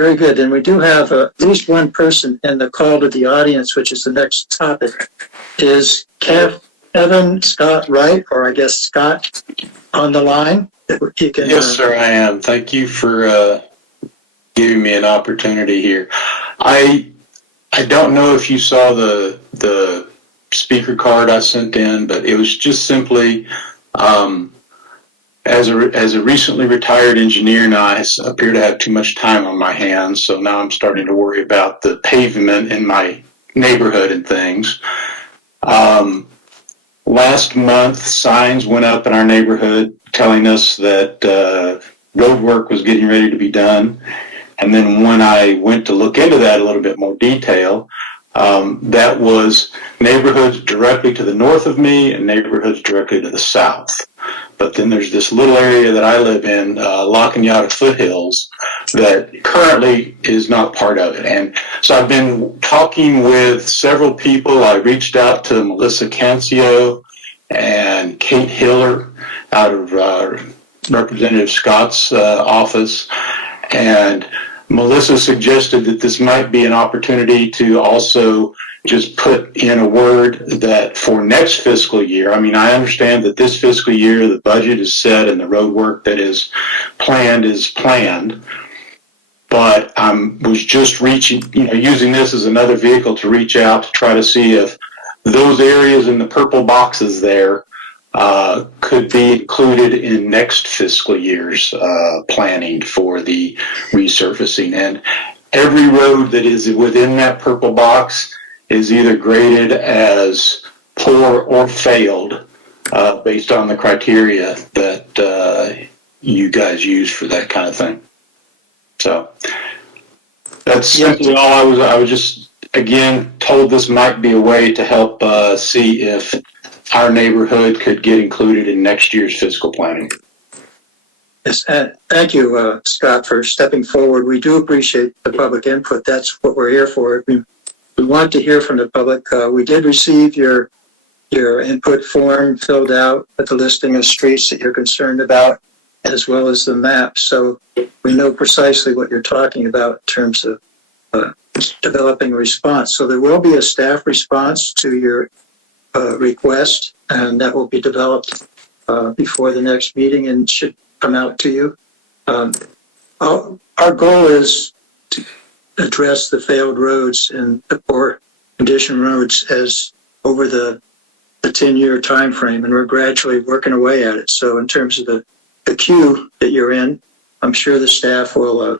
Very good. And we do have at least one person in the call to the audience, which is the next topic. Is Evan Scott Wright, or I guess Scott, on the line? Yes, sir, I am. Thank you for giving me an opportunity here. I don't know if you saw the speaker card I sent in, but it was just simply as a recently retired engineer now, I appear to have too much time on my hands, so now I'm starting to worry about the pavement in my neighborhood and things. Last month, signs went up in our neighborhood telling us that road work was getting ready to be done. And then when I went to look into that a little bit more detail, that was neighborhoods directly to the north of me and neighborhoods directly to the south. But then there's this little area that I live in, La Cañada Foothills, that currently is not part of it. And so I've been talking with several people. I reached out to Melissa Cancio and Kate Hiller out of Representative Scott's office. And Melissa suggested that this might be an opportunity to also just put in a word that for next fiscal year, I mean, I understand that this fiscal year the budget is set and the road work that is planned, but I was just using this as another vehicle to reach out to try to see if those areas in the purple boxes there could be included in next fiscal year's planning for the resurfacing. And every road that is within that purple box is either graded as poor or failed based on the criteria that you guys use for that kind of thing. So that's simply all I was just, again, told this might be a way to help see if our neighborhood could get included in next year's fiscal planning. Yes, thank you, Scott, for stepping forward. We do appreciate the public input. That's what we're here for. We want to hear from the public. We did receive your input form filled out with the listing of streets that you're concerned about, as well as the map. So we know precisely what you're talking about in terms of developing a response. So there will be a staff response to your request, and that will be developed before the next meeting and should come out to you. Our goal is to address the failed roads and the poor condition roads as over the 10-year time frame, and we're gradually working away at it. So in terms of the queue that you're in, I'm sure the staff will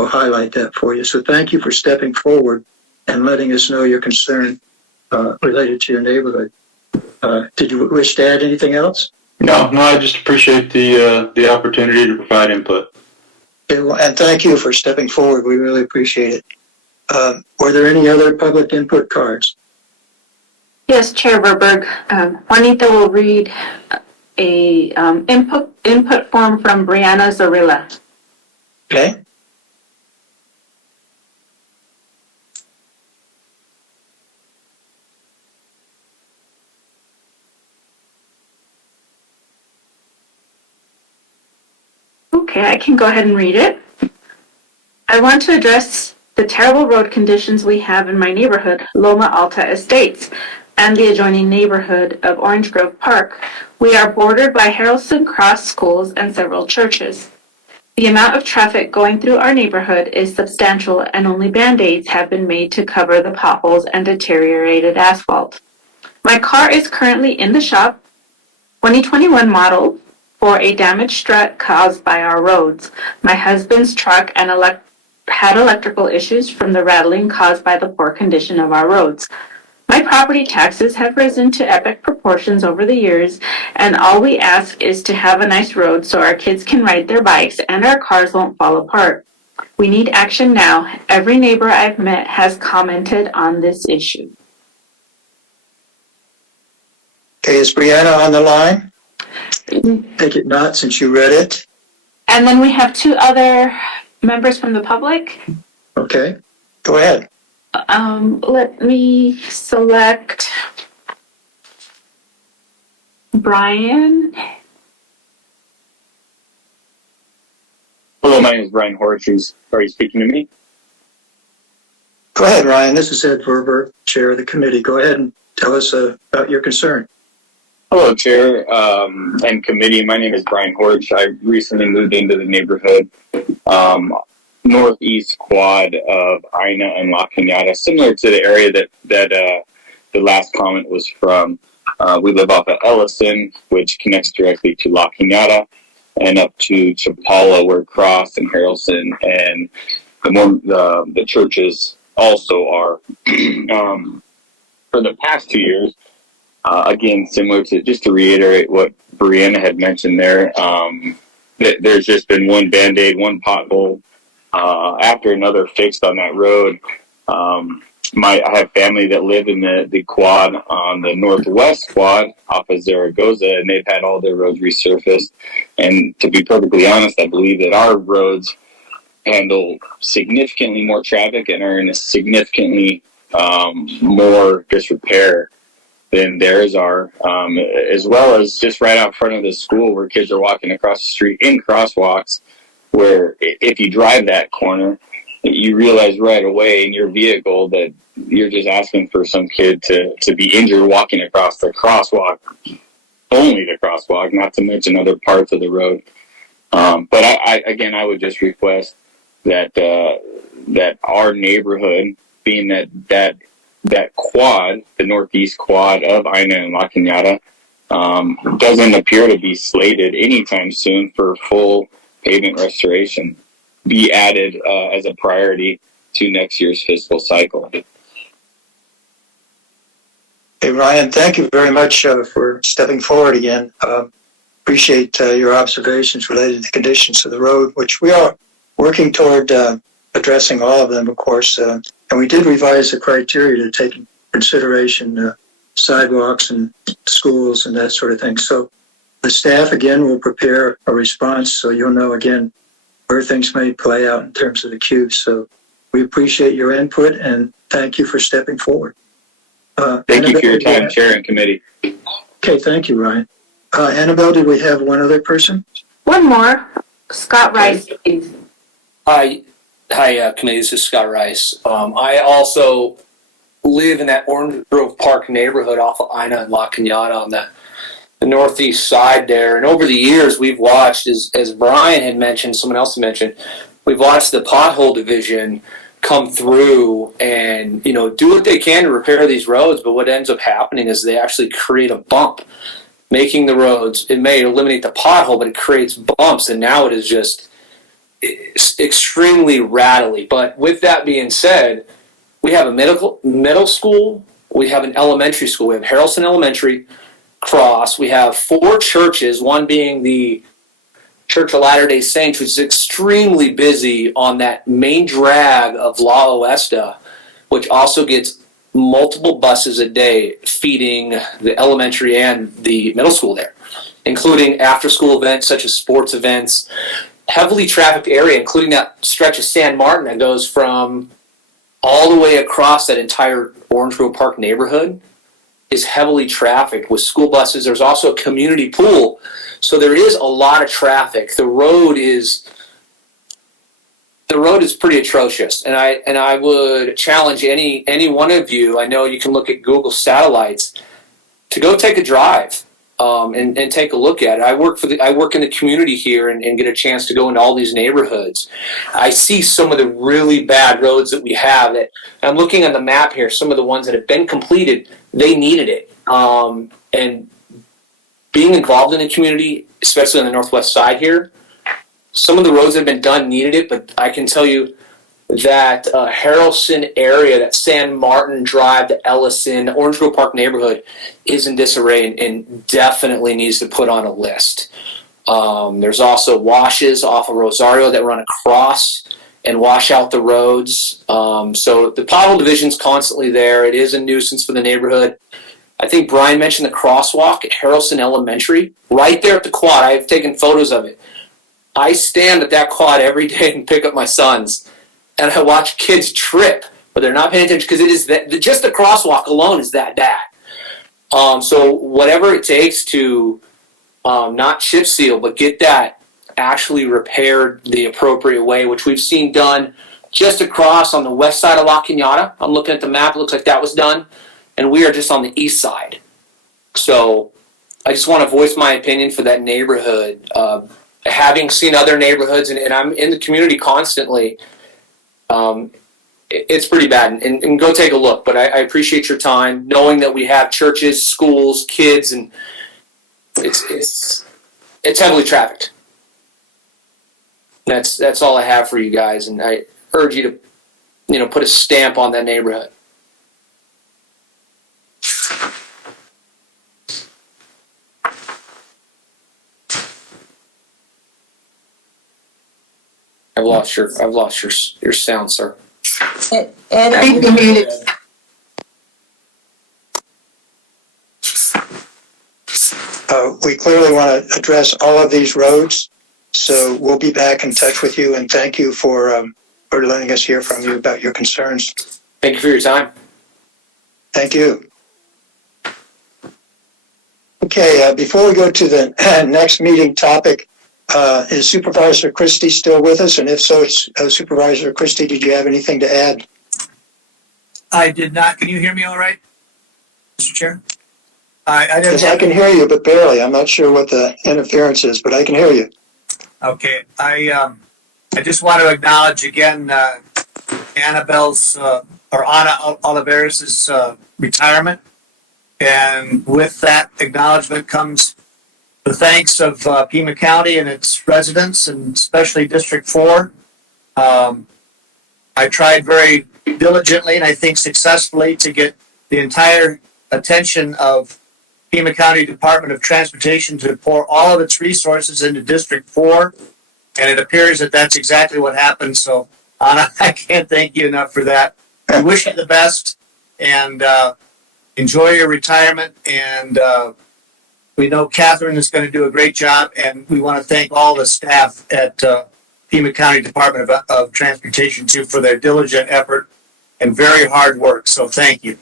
highlight that for you. So thank you for stepping forward and letting us know your concern related to your neighborhood. Did you wish to add anything else? No, I just appreciate the opportunity to provide input. And thank you for stepping forward. We really appreciate it. Were there any other public input cards? Yes, Chair Verberg. Juanita will read a input form from Brianna Zarilla. Okay. Okay, I can go ahead and read it. I want to address the terrible road conditions we have in my neighborhood, Loma Alta Estates, and the adjoining neighborhood of Orange Grove Park. We are bordered by Harrelson Cross schools and several churches. The amount of traffic going through our neighborhood is substantial, and only Band-Aids have been made to cover the potholes and deteriorated asphalt. My car is currently in the shop, 2021 model, for a damaged strut caused by our roads. My husband's truck and had electrical issues from the rattling caused by the poor condition of our roads. My property taxes have risen to epic proportions over the years, and all we ask is to have a nice road so our kids can ride their bikes and our cars won't fall apart. We need action now. Every neighbor I've met has commented on this issue. Okay, is Brianna on the line? Take it not, since you read it. And then we have two other members from the public. Okay, go ahead. Let me select Brian. Hello, my name is Brian Horch. Are you speaking to me? Go ahead, Ryan. This is Ed Verber, Chair of the committee. Go ahead and tell us about your concern. Hello, Chair and committee. My name is Brian Horch. I recently moved into the neighborhood, northeast quad of Ina and La Cañada, similar to the area that the last comment was from. We live off of Ellison, which connects directly to La Cañada, and up to Chapala, where Cross and Harrelson and the churches also are. For the past 2 years, again, similar to, just to reiterate what Brianna had mentioned there, there's just been one Band-Aid, one pothole after another fixed on that road. I have family that live in the quad on the northwest quad off of Zaragoza, and they've had all their roads resurfaced. And to be perfectly honest, I believe that our roads handle significantly more traffic and are in a significantly more disrepair than theirs are, as well as just right out front of the school where kids are walking across the street in crosswalks, where if you drive that corner, you realize right away in your vehicle that you're just asking for some kid to be injured walking across the crosswalk, only the crosswalk, not to mention other parts of the road. But I would just request that our neighborhood, being that quad, the northeast quad of Ina and La Cañada, doesn't appear to be slated anytime soon for full pavement restoration, be added as a priority to next year's fiscal cycle. Hey, Ryan, thank you very much for stepping forward again. Appreciate your observations related to the conditions of the road, which we are working toward addressing all of them, of course. And we did revise the criteria to take into consideration sidewalks and schools and that sort of thing. So the staff, again, will prepare a response so you'll know, again, where things may play out in terms of the queues. So we appreciate your input and thank you for stepping forward. Thank you for your time, Chair and committee. Okay, thank you, Ryan. Annabelle, did we have one other person? One more, Scott Rice, please. Hi, committee. This is Scott Rice. I also live in that Orange Grove Park neighborhood off of Ina and La Cañada on the northeast side there. And over the years, we've watched, as Brian had mentioned, someone else had mentioned, we've watched the pothole division come through and, do what they can to repair these roads. But what ends up happening is they actually create a bump, making the roads, it may eliminate the pothole, but it creates bumps. And now it is just extremely rattly. But with that being said, we have a middle school, we have an elementary school. We have Harrelson Elementary, Cross. We have 4 churches, one being the Church of Latter-day Saints, which is extremely busy on that main drag of La Oesta, which also gets multiple buses a day feeding the elementary and the middle school there, including after-school events such as sports events. Heavily trafficked area, including that stretch of San Martin that goes from all the way across that entire Orange Grove Park neighborhood, is heavily trafficked with school buses. There's also a community pool, so there is a lot of traffic. The road is pretty atrocious, and I would challenge any one of you. I know you can look at Google satellites to go take a drive and take a look at it. I work in the community here and get a chance to go into all these neighborhoods. I see some of the really bad roads that we have. That I'm looking on the map here. Some of the ones that have been completed, they needed it. And being involved in the community, especially on the northwest side here, some of the roads that have been done needed it. But I can tell you that Harrelson area, that San Martin Drive, the Ellison, Orange Grove Park neighborhood is in disarray and definitely needs to put on a list. There's also washes off of Rosario that run across and wash out the roads. So the pothole division's constantly there. It is a nuisance for the neighborhood. I think Brian mentioned the crosswalk at Harrelson Elementary, right there at the quad. I've taken photos of it. I stand at that quad every day and pick up my sons, and I watch kids trip, but they're not paying attention because it is that just the crosswalk alone is that bad. So whatever it takes to not chip seal, but get that actually repaired the appropriate way, which we've seen done just across on the west side of La Cañada. I'm looking at the map, it looks like that was done, and we are just on the east side. So I just want to voice my opinion for that neighborhood. Having seen other neighborhoods, and I'm in the community constantly, it's pretty bad. And go take a look. But I appreciate your time, knowing that we have churches, schools, kids, and it's heavily trafficked. That's all I have for you guys, and I urge you to, put a stamp on that neighborhood. I've lost your sound, sir. We clearly want to address all of these roads, so we'll be back in touch with you, and thank you for letting us hear from you about your concerns. Thank you for your time. Thank you. Okay, before we go to the next meeting topic, is Supervisor Christie still with us? And if so, Supervisor Christie, did you have anything to add? I did not. Can you hear me all right, Mr. Chair? Yes, I can hear you, but barely. I'm not sure what the interference is, but I can hear you. Okay. I just want to acknowledge again Annabelle's or Ana Oliveras' retirement. And with that acknowledgement comes the thanks of Pima County and its residents, and especially District 4. I tried very diligently and I think successfully to get the entire attention of Pima County Department of Transportation to pour all of its resources into District 4. And it appears that that's exactly what happened. So, Anna, I can't thank you enough for that. I wish you the best, and enjoy your retirement. And we know Catherine is going to do a great job, and we want to thank all the staff at Pima County Department of Transportation, too, for their diligent effort and very hard work. So thank you.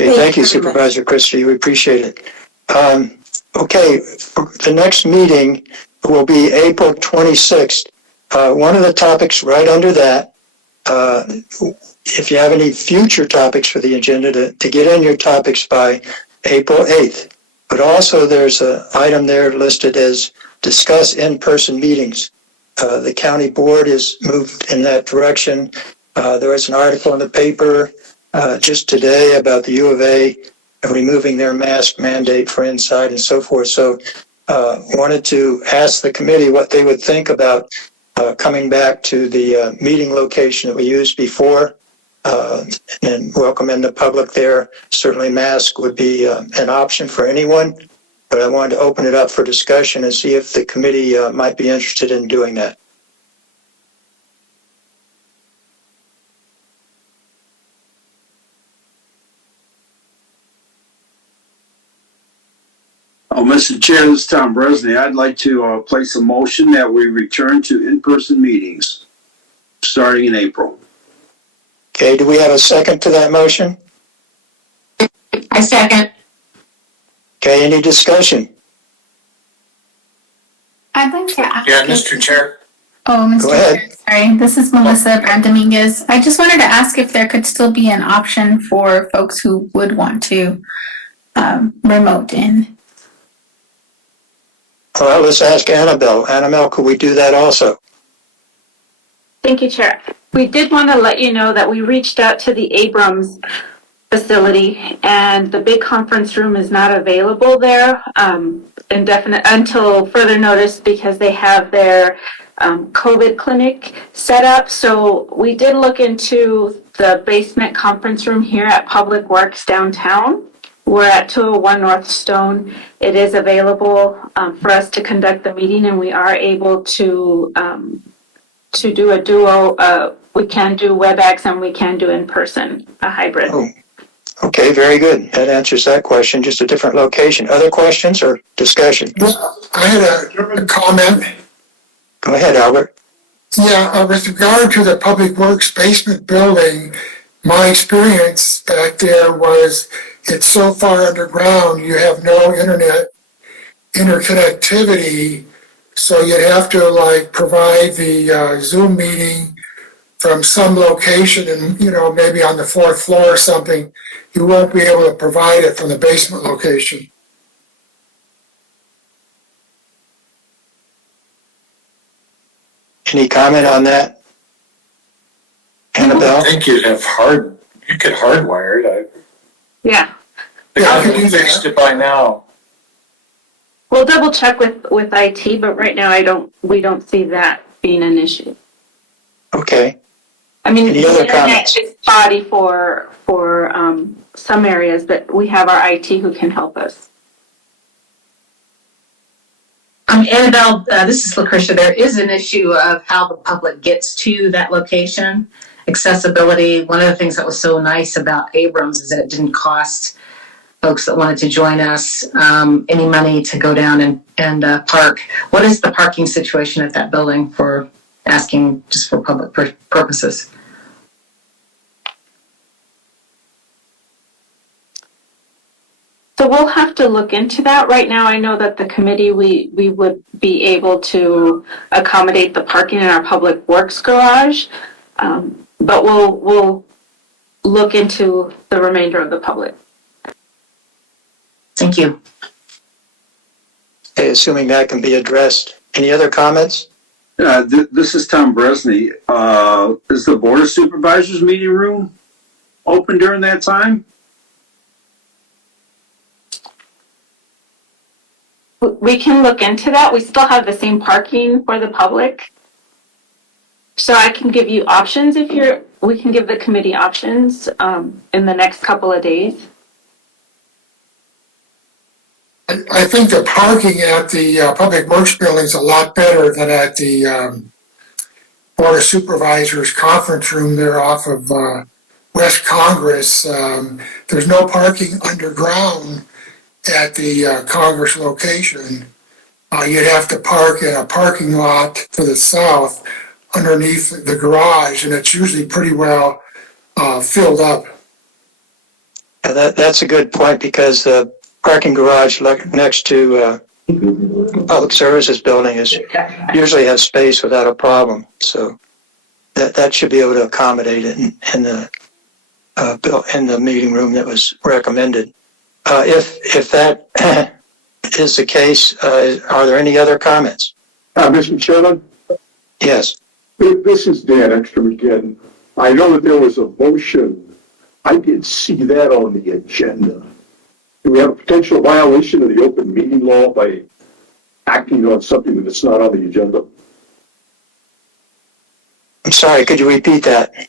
Okay, thank you, Supervisor Christie. We appreciate it. Okay, the next meeting will be April 26th. One of the topics right under that, if you have any future topics for the agenda, to get in your topics by April 8th. But also there's an item there listed as discuss in-person meetings. The county board is moved in that direction. There was an article in the paper just today about the U of A removing their mask mandate for inside and so forth. So wanted to ask the committee what they would think about coming back to the meeting location that we used before, and welcome in the public there. Certainly mask would be an option for anyone, but I wanted to open it up for discussion and see if the committee might be interested in doing that. Oh, Mr. Chair, this is Tom Bresney. I'd like to place a motion that we return to in-person meetings starting in April. Okay, do we have a second to that motion? I second. Okay, any discussion? I'd like to ask. Yeah, Mr. Chair. Oh, Mr. Go ahead. Chair, sorry. This is Melissa Brand Dominguez. I just wanted to ask if there could still be an option for folks who would want to remote in. Well, let's ask Annabelle. Annabelle, could we do that also? Thank you, Chair. We did want to let you know that we reached out to the Abrams facility, and the big conference room is not available there indefinite until further notice, because they have their COVID clinic set up. So we did look into the basement conference room here at Public Works downtown. We're at 201 North Stone. It is available for us to conduct the meeting, and we are able to do a duo. We can do WebEx and we can do in person, a hybrid. Oh, okay, very good. That answers that question. Just a different location. Other questions or discussion? I had a comment. Go ahead, Albert. Yeah, with regard to the Public Works basement building, my experience back there was it's so far underground, you have no internet interconnectivity So you'd have to like provide the Zoom meeting from some location and, maybe on the fourth floor or something. You won't be able to provide it from the basement location. Any comment on that? Annabelle? I think you could hardwire it. Yeah. Yeah, I can do that. Fixed it by now. We'll double check with IT, but right now we don't see that being an issue. Okay. I mean, Any the other internet comments? is spotty for some areas, but we have our IT who can help us. Annabelle, this is Lucretia. There is an issue of how the public gets to that location. Accessibility. One of the things that was so nice about Abrams is that it didn't cost folks that wanted to join us any money to go down and park. What is the parking situation at that building for asking just for public purposes? So we'll have to look into that. Right now, I know that the committee, we would be able to accommodate the parking in our public works garage, but we'll look into the remainder of the public. Thank you. Okay, assuming that can be addressed. Any other comments? This is Tom Bresney. Is the Board of Supervisors meeting room open during that time? We can look into that. We still have the same parking for the public. So I can give you options we can give the committee options in the next couple of days. I think the parking at the Public Works Building is a lot better than at the Board of Supervisors conference room there off of West Congress. There's no parking underground at the Congress location. You'd have to park in a parking lot to the south underneath the garage, and it's usually pretty well filled up. And that's a good point because the parking garage next to Public Services Building usually has space without a problem. So that should be able to accommodate it in the meeting room that was recommended. If that is the case, are there any other comments? Mr. Chairman? Yes. This is Dan Ekstrom again. I know that there was a motion. I did see that on the agenda. Do we have a potential violation of the open meeting law by acting on something that's not on the agenda? I'm sorry, could you repeat that?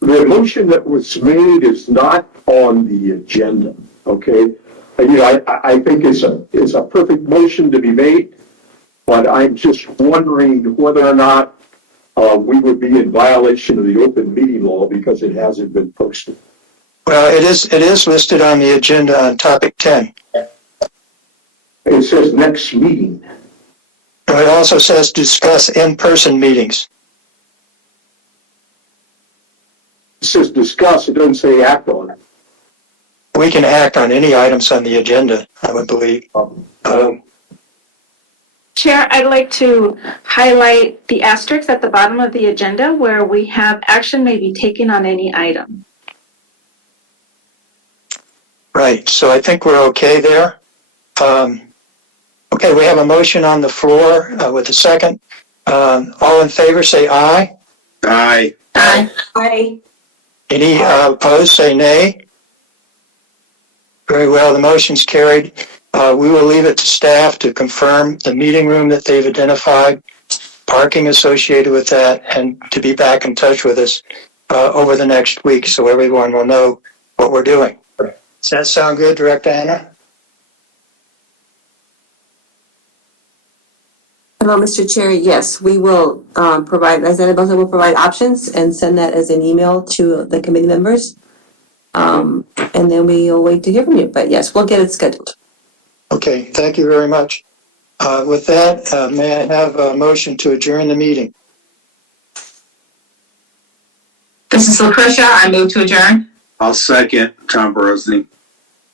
The motion that was made is not on the agenda, okay? I think it's a perfect motion to be made, but I'm just wondering whether or not we would be in violation of the open meeting law because it hasn't been posted. Well, it is listed on the agenda on topic 10. It says next meeting. It also says discuss in-person meetings. It says discuss, it doesn't say act on it. We can act on any items on the agenda, I would believe. Chair, I'd like to highlight the asterisk at the bottom of the agenda where we have action may be taken on any item. Right, so I think we're okay there. Okay, we have a motion on the floor with a second. All in favor, say aye. Aye. Aye. Aye. Any opposed, say nay. Very well, the motion's carried. We will leave it to staff to confirm the meeting room that they've identified, parking associated with that, and to be back in touch with us over the next week so everyone will know what we're doing. Does that sound good, Director Anna? Hello, Mr. Chair. Yes, we will provide, as Annabelle said, we'll provide options and send that as an email to the committee members. And then we'll wait to hear from you. But yes, we'll get it scheduled. Okay, thank you very much. With that, may I have a motion to adjourn the meeting? This is Lucretia. I move to adjourn. I'll second Tom Bresney.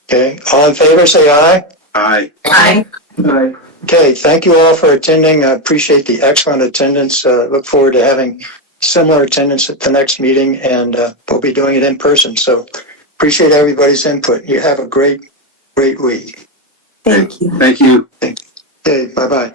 Okay, all in favor, say aye. Aye. Aye. Aye. Okay, thank you all for attending. I appreciate the excellent attendance. Look forward to having similar attendance at the next meeting, and we'll be doing it in person. So appreciate everybody's input. You have a great week. Thank you. Thank you. Okay, bye-bye.